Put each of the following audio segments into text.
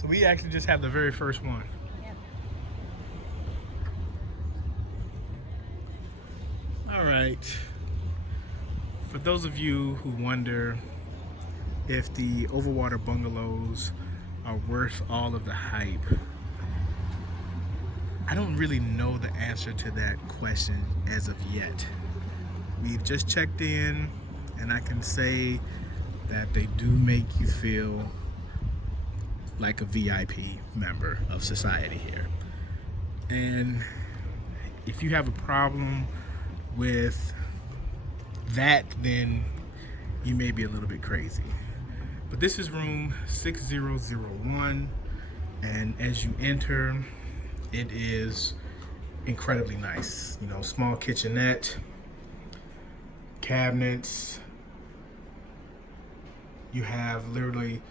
So we actually just have the very first one. Yep. All right. For those of you who wonder if the overwater bungalows are worth all of the hype, I don't really know the answer to that question as of yet. We've just checked in, and I can say that they do make you feel like a VIP member of society here. And if you have a problem with that, then you may be a little bit crazy. But this is room 6001, and as you enter, it is incredibly nice. You know, small kitchenette, cabinets. You have literally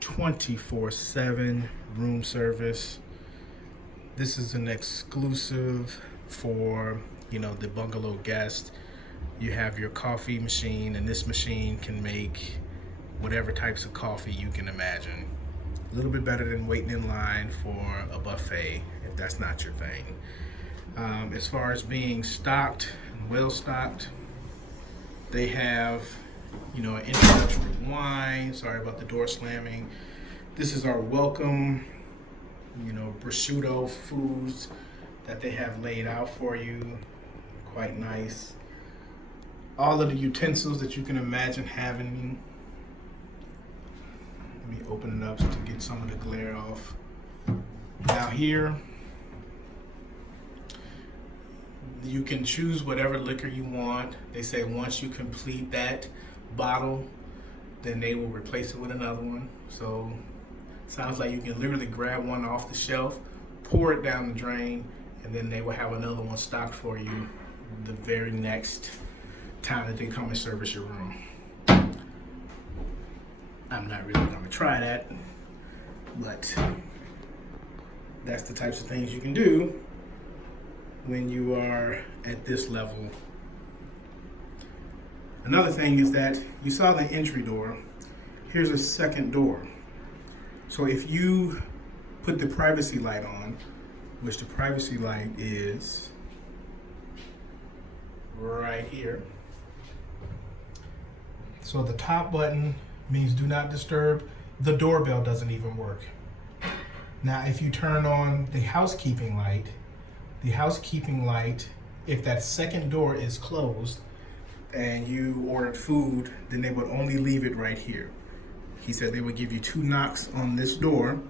24/7 room service. This is an exclusive for, you know, the bungalow guest. You have your coffee machine, and this machine can make whatever types of coffee you can imagine. A little bit better than waiting in line for a buffet if that's not your thing. As far as being stocked, well stocked, they have, you know, an introductory wine. Sorry about the door slamming. This is our welcome, you know, prosciutto foods that they have laid out for you. Quite nice. All of the utensils that you can imagine having. Let me open it up to get some of the glare off. Now here, you can choose whatever liquor you want. They say once you complete that bottle, then they will replace it with another one. So sounds like you can literally grab one off the shelf, pour it down the drain, and then they will have another one stocked for you the very next time that they come and service your room. I'm not really gonna try that, but that's the types of things you can do when you are at this level. Another thing is that you saw the entry door. Here's a second door. So if you put the privacy light on, which the privacy light is right here. So the top button means do not disturb. The doorbell doesn't even work. Now, if you turn on the housekeeping light, if that second door is closed and you ordered food, then they would only leave it right here. He said they would give you 2 knocks on this door,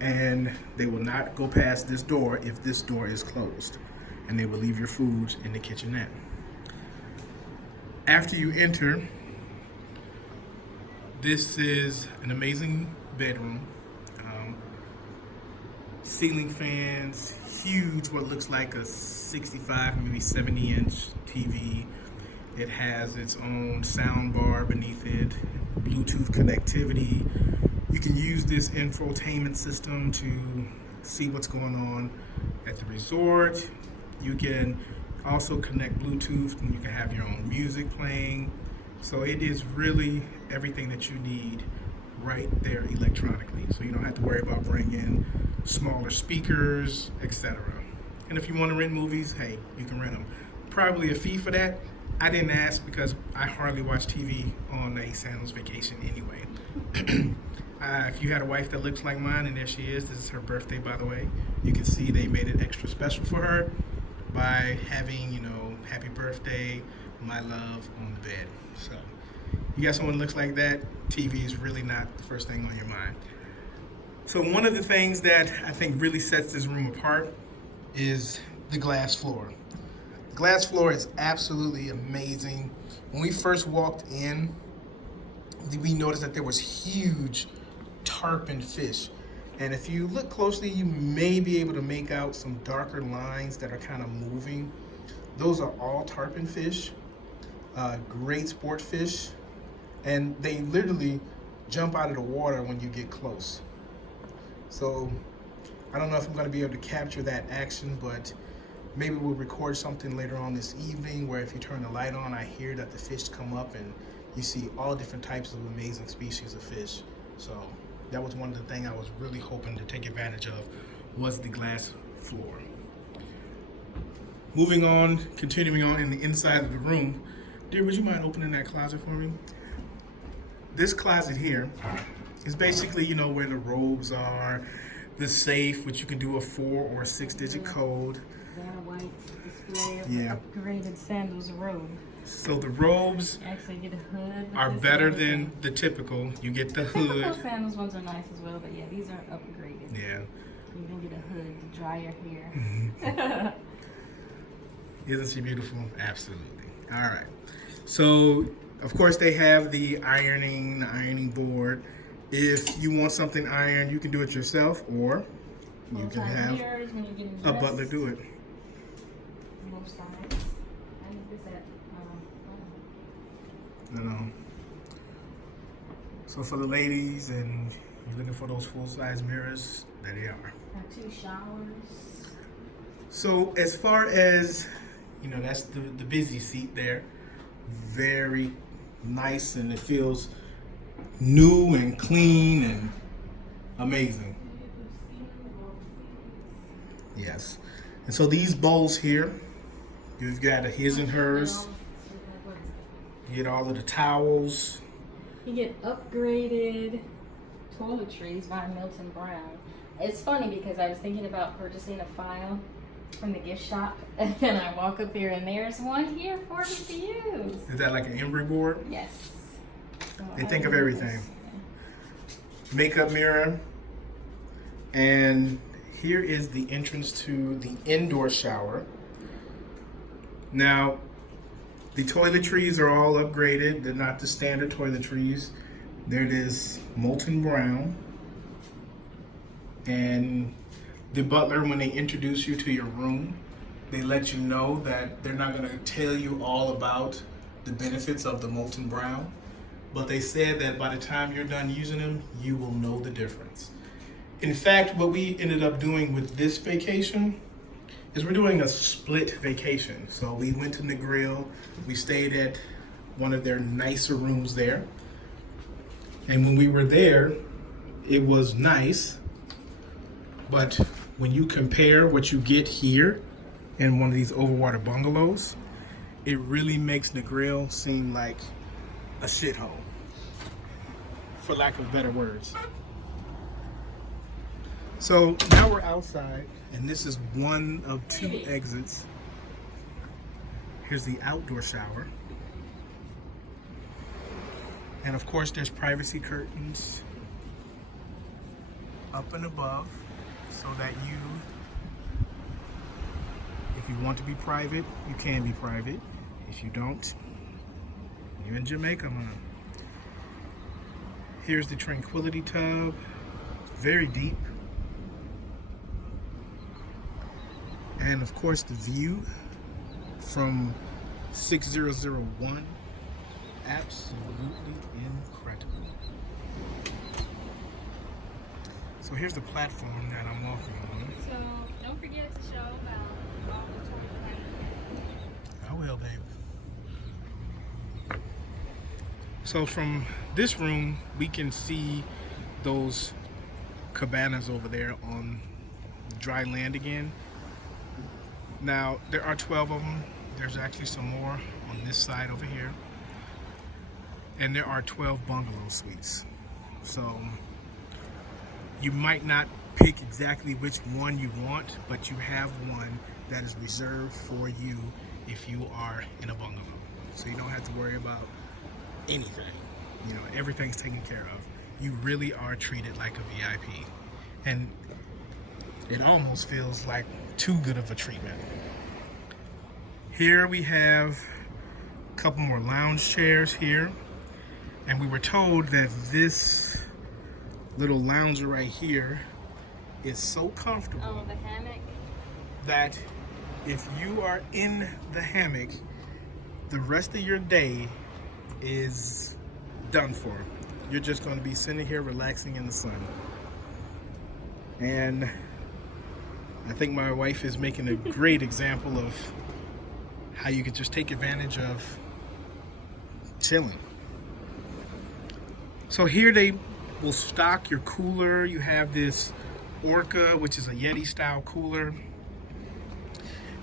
and they will not go past this door if this door is closed, and they will leave your foods in the kitchenette. After you enter, this is an amazing bedroom. Ceiling fans, huge, what looks like a 65, maybe 70-inch TV. It has its own sound bar beneath it, Bluetooth connectivity. You can use this infotainment system to see what's going on at the resort. You can also connect Bluetooth, and you can have your own music playing. So it is really everything that you need right there electronically. So you don't have to worry about bringing smaller speakers, etc. And if you want to rent movies, hey, you can rent them. Probably a fee for that. I didn't ask because I hardly watch TV on a Sandals vacation anyway. If you had a wife that looks like mine, and there she is, this is her birthday, by the way, you can see they made it extra special for her by having, you know, happy birthday, my love on the bed. So you got someone that looks like that, TV is really not the first thing on your mind. So one of the things that I think really sets this room apart is the glass floor. The glass floor is absolutely amazing. When we first walked in, we noticed that there was huge tarpon fish. And if you look closely, you may be able to make out some darker lines that are kind of moving. Those are all tarpon fish, great sport fish, and they literally jump out of the water when you get close. So I don't know if I'm going to be able to capture that action, but maybe we'll record something later on this evening where if you turn the light on, I hear that the fish come up and you see all different types of amazing species of fish. So That was one of the things I was really hoping to take advantage of, was the glass floor. Moving on, continuing on in the inside of the room. Dear, would you mind opening that closet for me? This closet here is basically, you know, where the robes are, the safe, which you can do a 4 or 6 digit code. Vanna White's display of Yeah. upgraded Sandals robe. So the robes You actually get a hood. are better than the typical. You get the Typical hood. Sandals ones are nice as well, but yeah, these are upgraded. Yeah. You can get a hood to dry your hair. Isn't she beautiful? Absolutely. All right. So, of course, they have the ironing board. If you want something ironed, you can do it yourself, or you can have a butler do it. Both sides. I think this at, No. So for the ladies and you're looking for those full-size mirrors, there they are. 2 showers. So as far as, you know, that's the busy seat there. Very nice, and it feels new and clean and amazing. Yes. And so these bowls here, you've got a his and hers. You get all of the towels. You get upgraded Toiletries by Milton Brown. It's funny because I was thinking about purchasing a file from the gift shop, and then I walk up here and there's one here for me to use. Is that like an emery board? Yes. So They think of everything. Makeup mirror. And here is the entrance to the indoor shower. Now, the toiletries are all upgraded. They're not the standard toiletries. There it is, molten brown. And the butler, when they introduce you to your room, they let you know that they're not going to tell you all about the benefits of the molten brown, but they said that by the time you're done using them, you will know the difference. In fact, what we ended up doing with this vacation is we're doing a split vacation. So we went to Negril, we stayed at one of their nicer rooms there. And when we were there, it was nice, but when you compare what you get here in one of these overwater bungalows, it really makes Negril seem like a shithole, for lack of better words. So now we're outside, and this is one of 2 exits. Here's the outdoor shower. And of course, there's privacy curtains up and above, so that if you want to be private, you can be private. If you don't, you're in Jamaica, man. Here's the tranquility tub, very deep. And of course, the view from 6001, absolutely incredible. So here's the platform that I'm walking on. So don't forget to show about all the toilet. I will, babe. So from this room, we can see those cabanas over there on dry land again. Now, there are 12 of them. There's actually some more on this side over here. And there are 12 bungalow suites. So you might not pick exactly which one you want, but you have one that is reserved for you if you are in a bungalow. So you don't have to worry about anything. You know, everything's taken care of. You really are treated like a VIP. And it almost feels like too good of a treatment. Here we have a couple more lounge chairs here. And we were told that this little lounger right here is so comfortable. Oh, the hammock? That if you are in the hammock, the rest of your day is done for. You're just going to be sitting here relaxing in the sun. And I think my wife is making a great example of how you could just take advantage of chilling. So here they will stock your cooler. You have this Orca, which is a Yeti style cooler.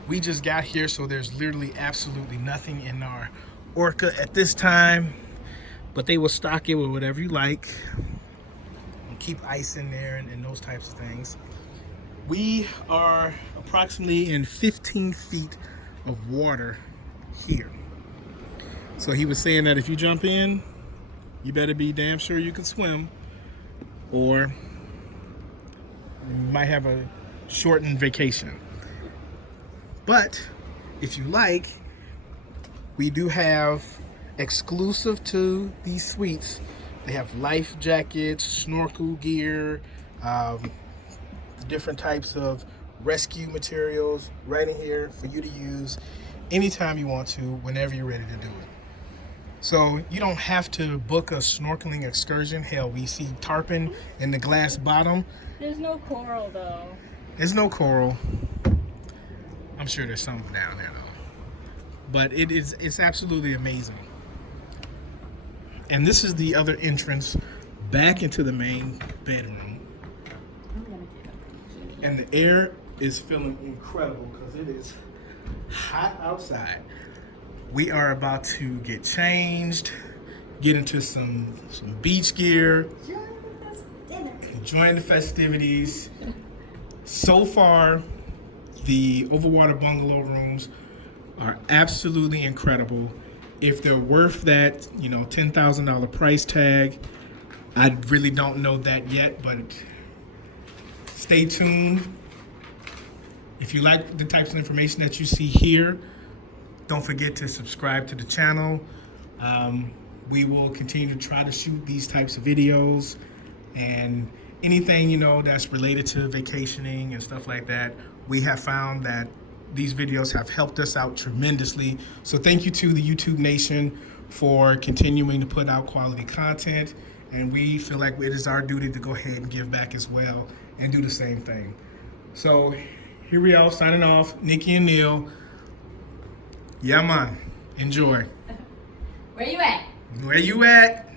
We just got here, so there's literally absolutely nothing in our Orca at this time, but they will stock it with whatever you like and keep ice in there and those types of things. We are approximately in 15 feet of water here. So he was saying that if you jump in, you better be damn sure you can swim, or you might have a shortened vacation. But if you like, we do have exclusive to these suites. They have life jackets, snorkel gear, different types of rescue materials right in here for you to use anytime you want to, whenever you're ready to do it. So you don't have to book a snorkeling excursion. Hell, we see tarpon in the glass bottom. There's no coral though. There's no coral. I'm sure there's some down there though. But it's absolutely amazing. And this is the other entrance back into the main bedroom. And the air is feeling incredible because it is hot outside. We are about to get changed, get into some beach gear, join the festivities. So far, the overwater bungalow rooms are absolutely incredible. If they're worth that, $10,000 price tag, I really don't know that yet, but stay tuned. If you like the types of information that you see here, don't forget to subscribe to the channel. We will continue to try to shoot these types of videos, and anything that's related to vacationing and stuff like that. We have found that these videos have helped us out tremendously. So thank you to the YouTube Nation for continuing to put out quality content, and we feel like it is our duty to go ahead and give back as well and do the same thing. So here we are, signing off. Nikki and Neil. Yeah, man. Enjoy. Where you at? Where you at?